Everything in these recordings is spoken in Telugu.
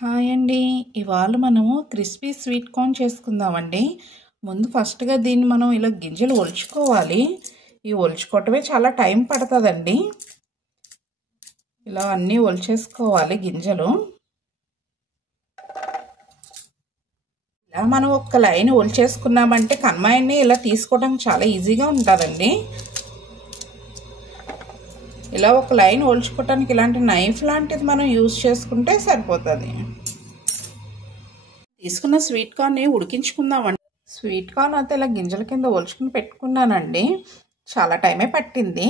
హాయ్ అండి. ఇవాళ మనము క్రిస్పీ స్వీట్ కార్న్ చేసుకుందామండి. ముందు ఫస్ట్గా దీన్ని మనం ఇలా గింజలు ఒలుచుకోవాలి. ఈ ఒలుచుకోవటమే చాలా టైం పడుతుందండి. ఇలా అన్నీ ఒలిచేసుకోవాలి గింజలు. ఇలా మనం ఒక్క లైన్ ఒలిచేసుకున్నామంటే కన్మాయన్ని ఇలా తీసుకోవడం చాలా ఈజీగా ఉంటుందండి. ఇలా ఒక లైన్ ఒలుచుకోవటానికి ఇలాంటి నైఫ్ లాంటిది మనం యూజ్ చేసుకుంటే సరిపోతుంది. తీసుకున్న స్వీట్ కార్న్ని ఉడికించుకుందామండి. స్వీట్ కార్న్ అయితే ఇలా గింజల కింద ఒలుచుకుని పెట్టుకున్నానండి. చాలా టైమే పట్టింది.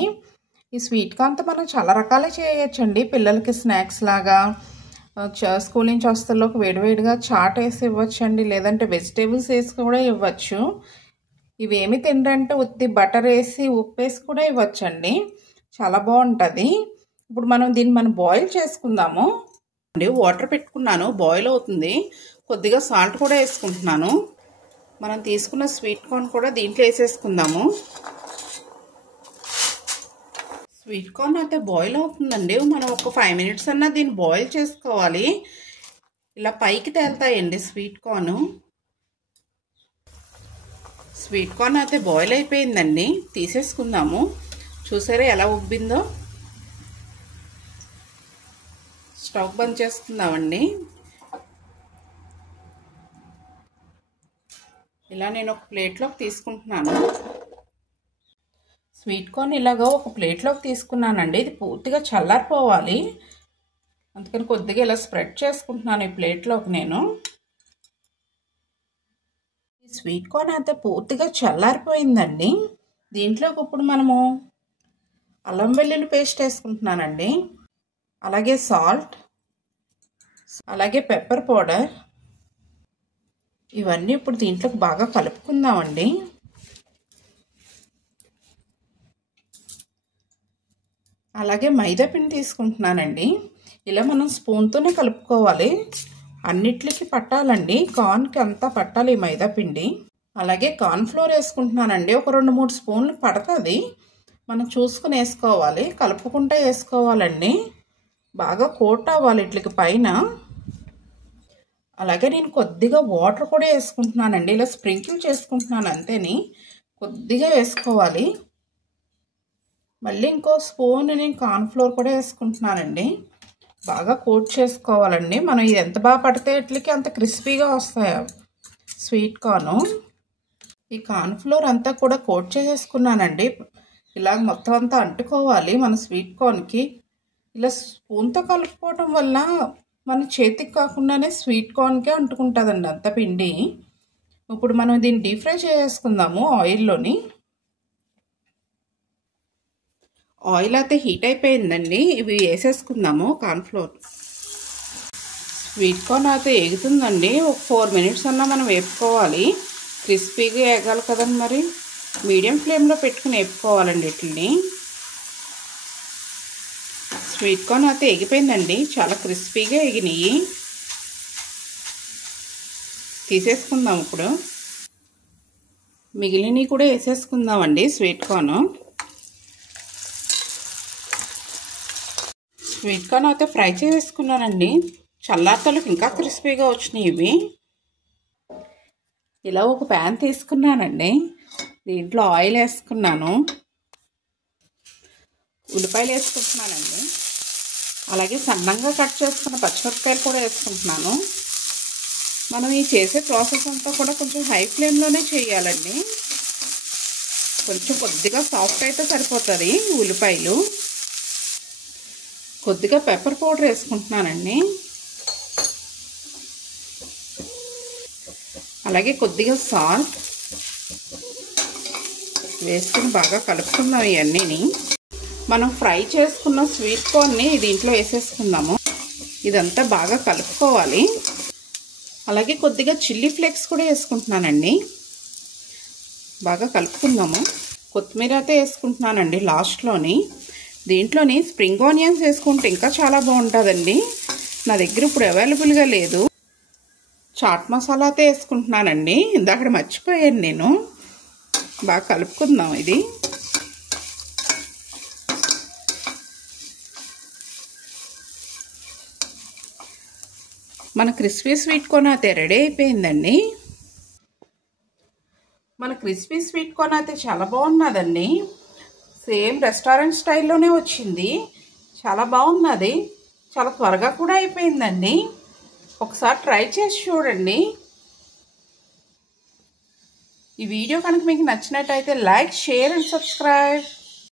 ఈ స్వీట్ కార్న్తో మనం చాలా రకాలు చేయొచ్చండి. పిల్లలకి స్నాక్స్ లాగా, స్కూల్ నుంచి వస్తల్లోకి వేడివేడిగా చాట్ వేసి ఇవ్వచ్చండి, లేదంటే వెజిటేబుల్స్ వేసి కూడా ఇవ్వచ్చు. ఇవేమి తిండంటే ఉత్తి బటర్ వేసి ఉప్పు వేసి కూడా ఇవ్వచ్చండి. చాలా బాగుంటుంది. ఇప్పుడు మనం బాయిల్ చేసుకుందాము. వాటర్ పెట్టుకున్నాను, బాయిల్ అవుతుంది. కొద్దిగా సాల్ట్ కూడా వేసుకుంటున్నాను. మనం తీసుకున్న స్వీట్ కార్న్ కూడా దీంట్లో వేసేసుకుందాము. స్వీట్ కార్న్ అయితే బాయిల్ అవుతుందండి. మనం ఒక 5 minutes అన్నా దీన్ని బాయిల్ చేసుకోవాలి. ఇలా పైకి తేలుతాయండి స్వీట్ కార్న్. స్వీట్ కార్న్ అయితే బాయిల్ అయిపోయిందండి. తీసేసుకుందాము. చూసారా ఎలా ఉబ్బిందో. స్టవ్ బంద్ చేసుకుందామండి. ఇలా నేను ఒక ప్లేట్లోకి తీసుకుంటున్నాను. స్వీట్ కార్న్ ఇలాగా ఒక ప్లేట్లోకి తీసుకున్నానండి. ఇది పూర్తిగా చల్లారిపోవాలి. అందుకని కొద్దిగా ఇలా స్ప్రెడ్ చేసుకుంటున్నాను ఈ ప్లేట్లోకి నేను. ఈ స్వీట్ కార్న్ అయితే పూర్తిగా చల్లారిపోయిందండి. దీంట్లోకి ఇప్పుడు మనము అల్లం వెల్లుల్లి పేస్ట్ వేసుకుంటున్నానండి. అలాగే సాల్ట్, అలాగే పెప్పర్ పౌడర్. ఇవన్నీ ఇప్పుడు దీంట్లోకి బాగా కలుపుకుందామండి. అలాగే మైదా పిండి తీసుకుంటున్నానండి. ఇలా మనం స్పూన్తోనే కలుపుకోవాలి. అన్నిట్లకి పట్టాలండి, కార్న్కి అంతా పట్టాలి ఈ మైదా పిండి. అలాగే కార్న్ ఫ్లోర్ వేసుకుంటున్నానండి. ఒక 2-3 స్పూన్లు పడుతుంది. మనం చూసుకుని వేసుకోవాలి, కలుపుకుంటే వేసుకోవాలండి. బాగా కోట్ అవ్వాలి ఇట్లకి పైన. అలాగే నేను కొద్దిగా వాటర్ కూడా వేసుకుంటున్నానండి. ఇలా స్ప్రింకిల్ చేసుకుంటున్నాను అంతేని, కొద్దిగా వేసుకోవాలి. మళ్ళీ ఇంకో స్పూన్ నేను కార్న్ ఫ్లోర్ కూడా వేసుకుంటున్నానండి. బాగా కోట్ చేసుకోవాలండి. మనం ఇది ఎంత బాగా పడితే ఇట్లకి అంత క్రిస్పీగా వస్తాయి స్వీట్ కార్ను. ఈ కార్న్ ఫ్లోర్ అంతా కూడా కోట్ చేసేసుకున్నానండి. ఇలాగ మొత్తం అంతా అంటుకోవాలి మన స్వీట్ కార్న్కి. ఇలా స్పూన్తో కలుపుకోవడం వల్ల మన చేతికి కాకుండానే స్వీట్ కార్న్కే అంటుకుంటుందండి అంత పిండి. ఇప్పుడు మనం దీన్ని డీప్ ఫ్రై చేసుకుందాము ఆయిల్లోని. ఆయిల్ అయితే హీట్ అయిపోయిందండి. ఇవి వేసేసుకుందాము కార్న్ ఫ్లోర్. స్వీట్ కార్న్ అయితే ఎగుతుందండి. ఒక 4 minutes అన్నా మనం వేపుకోవాలి. క్రిస్పీగా ఎగాలి కదండి. మరి మీడియం ఫ్లేమ్లో పెట్టుకుని వేపుకోవాలండి వీటిని. స్వీట్ కార్న్ అయితే ఎగిపోయిందండి. చాలా క్రిస్పీగా ఎగినాయి. తీసేసుకుందాం. ఇప్పుడు మిగిలినవి కూడా వేసేసుకుందామండి స్వీట్ కార్న్. స్వీట్ కార్న్ అయితే ఫ్రై చేసుకున్నానండి. చల్లార్తలకు ఇంకా క్రిస్పీగా వచ్చినాయి ఇవి. ఇలా ఒక ప్యాన్ తీసుకున్నానండి. దీంట్లో ఆయిల్ వేసుకున్నాను. ఉల్లిపాయలు వేసుకుంటున్నానండి. అలాగే సన్నంగా కట్ చేసుకున్న పచ్చిమిరపకాయలు కూడా వేసుకుంటున్నాను. మనం ఈ చేసే ప్రాసెస్ అంతా కూడా కొంచెం హై ఫ్లేమ్లోనే చేయాలండి. కొద్దిగా సాఫ్ట్ అయితే సరిపోతుంది ఉల్లిపాయలు. కొద్దిగా పెప్పర్ పౌడర్ వేసుకుంటున్నానండి. అలాగే కొద్దిగా సాల్ట్ వేసుకుని బాగా కలుపుకుందాం. ఇవన్నీని మనం ఫ్రై చేసుకున్న స్వీట్ కార్న్ని దీంట్లో వేసేసుకుందాము. ఇదంతా బాగా కలుపుకోవాలి. అలాగే కొద్దిగా చిల్లీ ఫ్లేక్స్ కూడా వేసుకుంటున్నానండి. బాగా కలుపుకుందాము. కొత్తిమీర అయితే వేసుకుంటున్నానండి లాస్ట్లోని. దీంట్లోని స్ప్రింగ్ ఆనియన్స్ వేసుకుంటే ఇంకా చాలా బాగుంటుందండి. నా దగ్గర ఇప్పుడు అవైలబుల్గా లేదు. చాట్ మసాలా అయితే వేసుకుంటున్నానండి. ఇందాక మర్చిపోయాను నేను. బాగా కలుపుకుందాం ఇది. మన క్రిస్పీ స్వీట్ కార్న్ అయితే రెడీ అయిపోయిందండి. మన క్రిస్పీ స్వీట్ కార్న్ అయితే చాలా బాగున్నదండి. సేమ్ రెస్టారెంట్ స్టైల్లోనే వచ్చింది. చాలా బాగున్నది. చాలా త్వరగా కూడా అయిపోయిందండి. ఒకసారి ట్రై చేసి చూడండి. ఈ వీడియో కనుక మీకు నచ్చినట్టయితే లైక్, షేర్ అండ్ సబ్స్క్రైబ్.